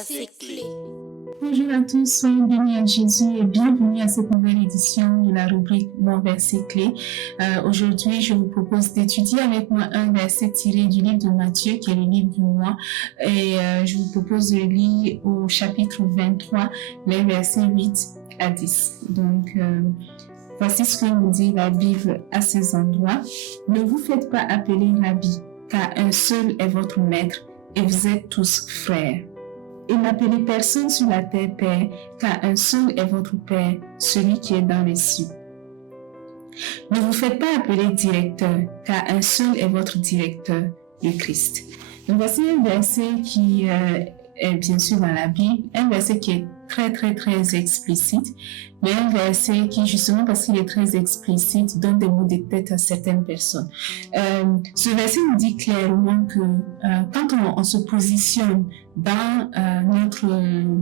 verset clé. Bonjour à tous, soyez bénis à Jésus et bienvenue à cette nouvelle édition de la rubrique Mon verset clé. Aujourd'hui, je vous propose d'étudier avec moi un verset tiré du livre de Matthieu, qui est le livre du mois. Et je vous propose de lire au chapitre 23, les versets 8 à 10. Donc, voici ce que nous dit la Bible à ces endroits. Ne vous faites pas appeler Rabbi, car un seul est votre maître et vous êtes tous frères. Et n'appelez personne sur la terre Père, car un seul est votre Père, celui qui est dans les cieux. Ne vous faites pas appeler directeur, car un seul est votre directeur, le Christ. Donc voici un verset qui est bien sûr dans la Bible, un verset qui est très explicite, mais un verset qui, justement parce qu'il est très explicite, donne des mots de tête à certaines personnes. Ce verset nous dit clairement que quand on se positionne dans notre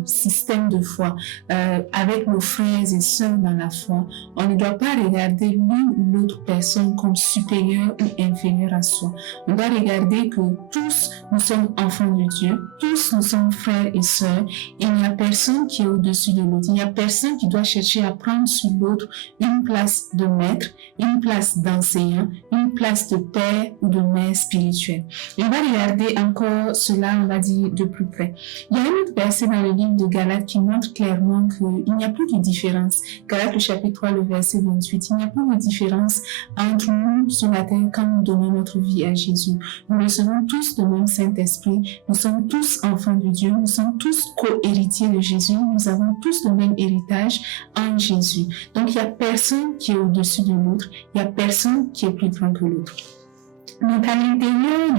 système de foi, avec nos frères et sœurs dans la foi, on ne doit pas regarder l'une ou l'autre personne comme supérieure ou inférieure à soi. On doit regarder que tous nous sommes enfants de Dieu, tous nous sommes frères et sœurs, et il n'y a personne qui est au-dessus de l'autre. Il n'y a personne qui doit chercher à prendre sur l'autre une place de maître, une place d'enseignant, une place de père ou de mère spirituelle. Et on va regarder encore cela, on va dire, de plus près. Il y a un autre verset dans le livre de Galates qui montre clairement qu'il n'y a plus de différence. Galates, le chapitre 3, le verset 28. Il n'y a plus de différence entre nous sur la terre quand nous donnons notre vie à Jésus. Nous recevons tous le même Saint-Esprit. Nous sommes tous enfants de Dieu. Nous sommes tous co-héritiers de Jésus. Nous avons tous le même héritage en Jésus. Donc, il n'y a personne qui est au-dessus de l'autre. Il n'y a personne qui est plus grand que l'autre. Donc, à l'intérieur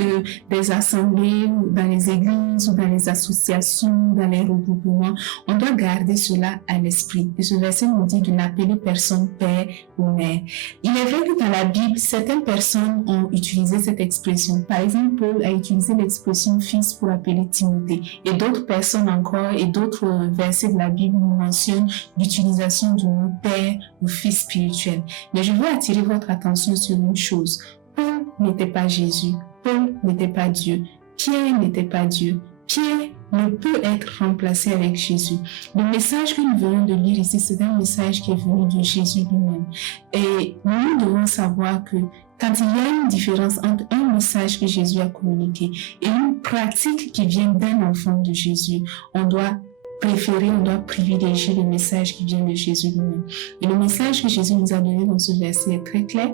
des assemblées, ou dans les églises, ou dans les associations, dans les regroupements, on doit garder cela à l'esprit. Et ce verset nous dit de n'appeler personne père ou mère. Il est vrai que dans la Bible, certaines personnes ont utilisé cette expression. Par exemple, Paul a utilisé l'expression fils pour appeler Timothée. Et d'autres personnes encore, et d'autres versets de la Bible nous mentionnent l'utilisation du mot père ou fils spirituel. Mais je veux attirer votre attention sur une chose. Paul n'était pas Jésus, Paul n'était pas Dieu, Pierre n'était pas Dieu. Pierre ne peut être remplacé avec Jésus. Le message que nous venons de lire ici, c'est un message qui est venu de Jésus lui-même. Et nous devons savoir que quand il y a une différence entre un message que Jésus a communiqué et une pratique qui vient d'un enfant de Jésus, on doit privilégier le message qui vient de Jésus lui-même. Et le message que Jésus nous a donné dans ce verset est très clair.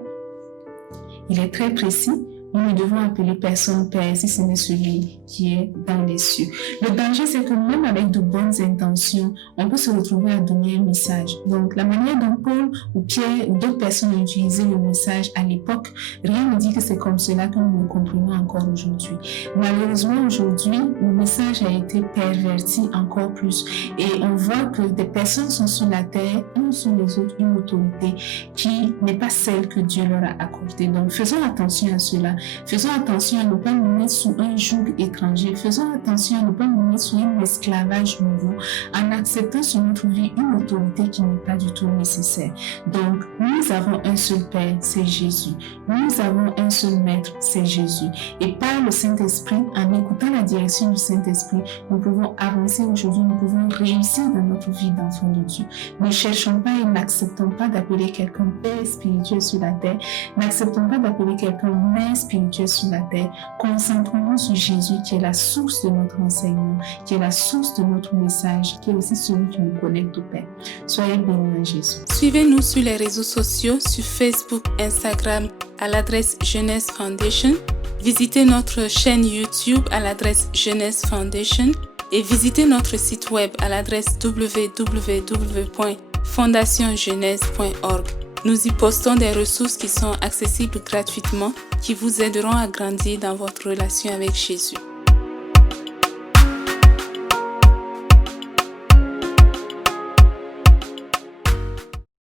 Il est très précis. Nous ne devons appeler personne père si ce n'est celui qui est dans les cieux. Le danger, c'est que même avec de bonnes intentions, on peut se retrouver à donner un message. Donc, la manière dont Paul ou Pierre ou d'autres personnes ont utilisé le message à l'époque, rien ne dit que c'est comme cela que nous le comprenons encore aujourd'hui. Malheureusement, aujourd'hui, le message a été perverti encore plus. Et on voit que des personnes sont sur la terre, une sur les autres, une autorité qui n'est pas celle que Dieu leur a accordée. Donc, faisons attention à cela. Faisons attention à ne pas nous mettre sous un joug étranger. Faisons attention à ne pas nous mettre sous un esclavage nouveau en acceptant sur notre vie une autorité qui n'est pas du tout nécessaire. Donc, nous avons un seul Père, c'est Jésus. Nous avons un seul Maître, c'est Jésus. Et par le Saint-Esprit, en écoutant la direction du Saint-Esprit, nous pouvons avancer aujourd'hui, nous pouvons réussir dans notre vie d'enfant de Dieu. Ne cherchons pas et n'acceptons pas d'appeler quelqu'un Père spirituel sur la terre. N'acceptons pas d'appeler quelqu'un Mère spirituelle sur la terre. Concentrons-nous sur Jésus qui est la source de notre enseignement, qui est la source de notre message, qui est aussi celui qui nous connecte au Père. Soyez bénis en Jésus. Suivez-nous sur les réseaux sociaux, sur Facebook, Instagram à l'adresse Jeunesse Foundation. Visitez notre chaîne YouTube à l'adresse Jeunesse Foundation et visitez notre site web à l'adresse www.fondationjeunesse.org. Nous y postons des ressources qui sont accessibles gratuitement, qui vous aideront à grandir dans votre relation avec Jésus.